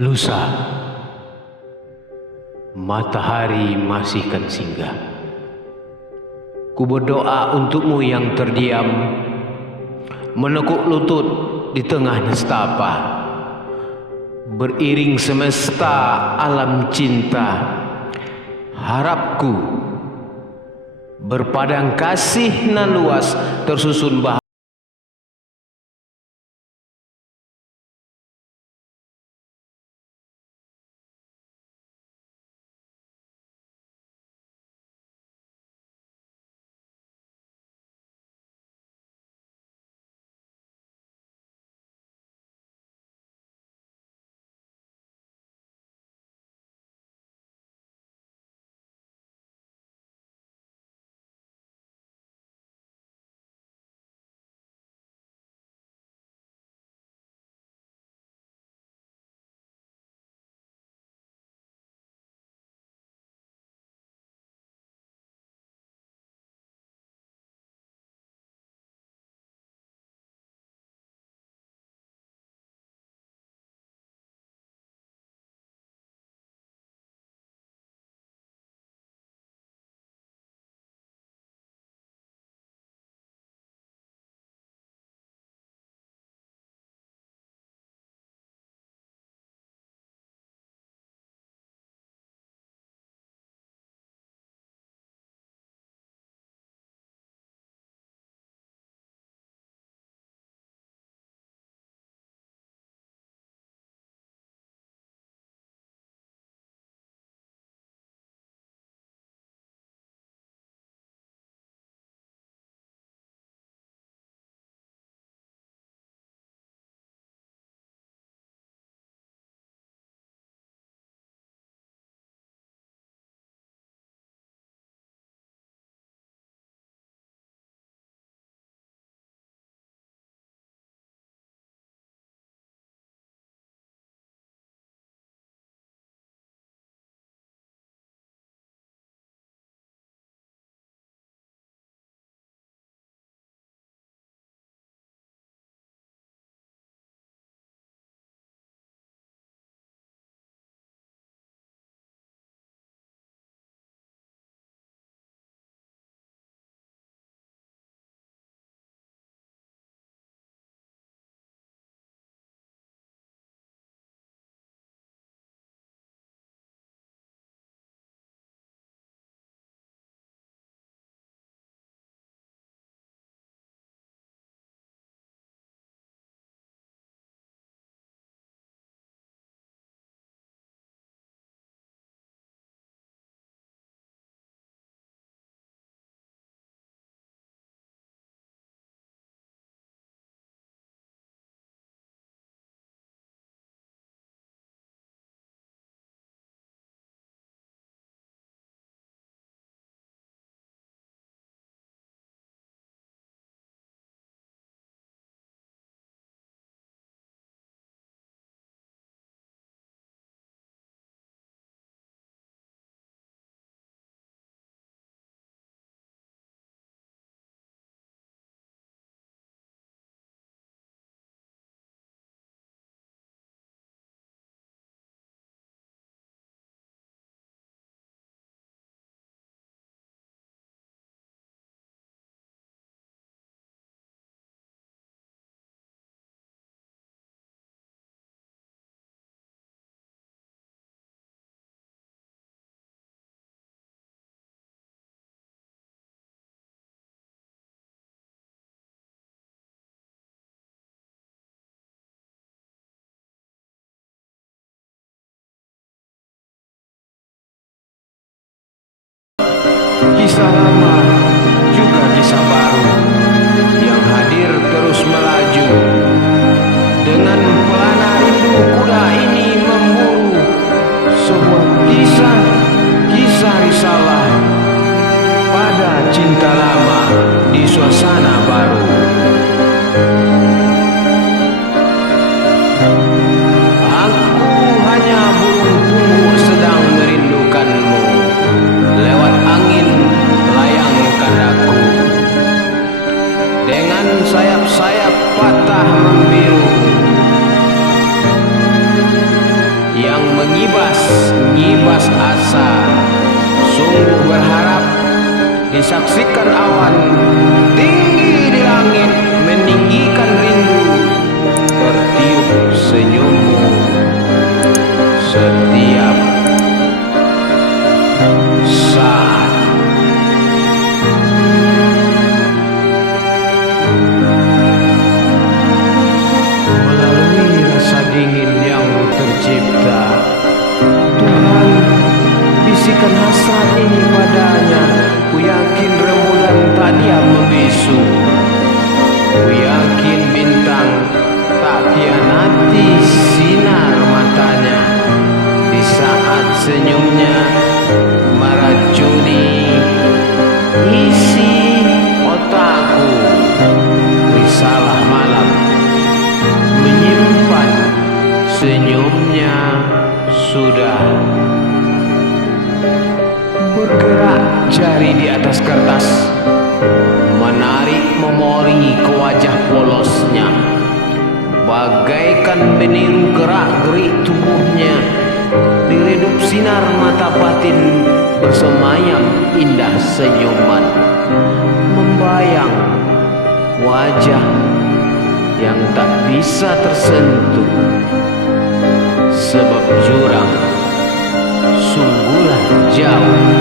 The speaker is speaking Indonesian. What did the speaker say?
Lusa, matahari masih kan singgah. Ku berdoa untukmu yang terdiam, menekuk lutut di tengah nestapa. Beriring semesta alam cinta, harapku berpadang kasih nan luas tersusun bahagia. Kisah lama juga kisah baru yang hadir terus melaju. Dengan pelana rindu kuda ini memburu sebuah kisah risalah pada cinta lama di suasana baru. Aku hanya burung punggu sedang merindukanmu. Lewat angin layangkan aku dengan sayap-sayap patah membiru disaksikan awan tinggi di langit meninggikan rindu, tertiup senyummu setiap saat. Melalui rasa dingin yang tercipta, Tuhan bisikan hasrat ini padanya. Ku yakin rembulan tak diam membisu, ku yakin bintang tak khianati sinar matanya. Di saat senyumnya meracuni isi otakku, risalah malam menyimpan senyumnya sudah. Bergerak jari di atas kertas, menarik memori ke wajah polosnya, bagaikan meniru gerak-gerik tubuhnya. Diredup sinar mata batin bersemayam indah senyuman, membayang wajah yang tak bisa tersentuh, sebab jurang sungguhlah jauh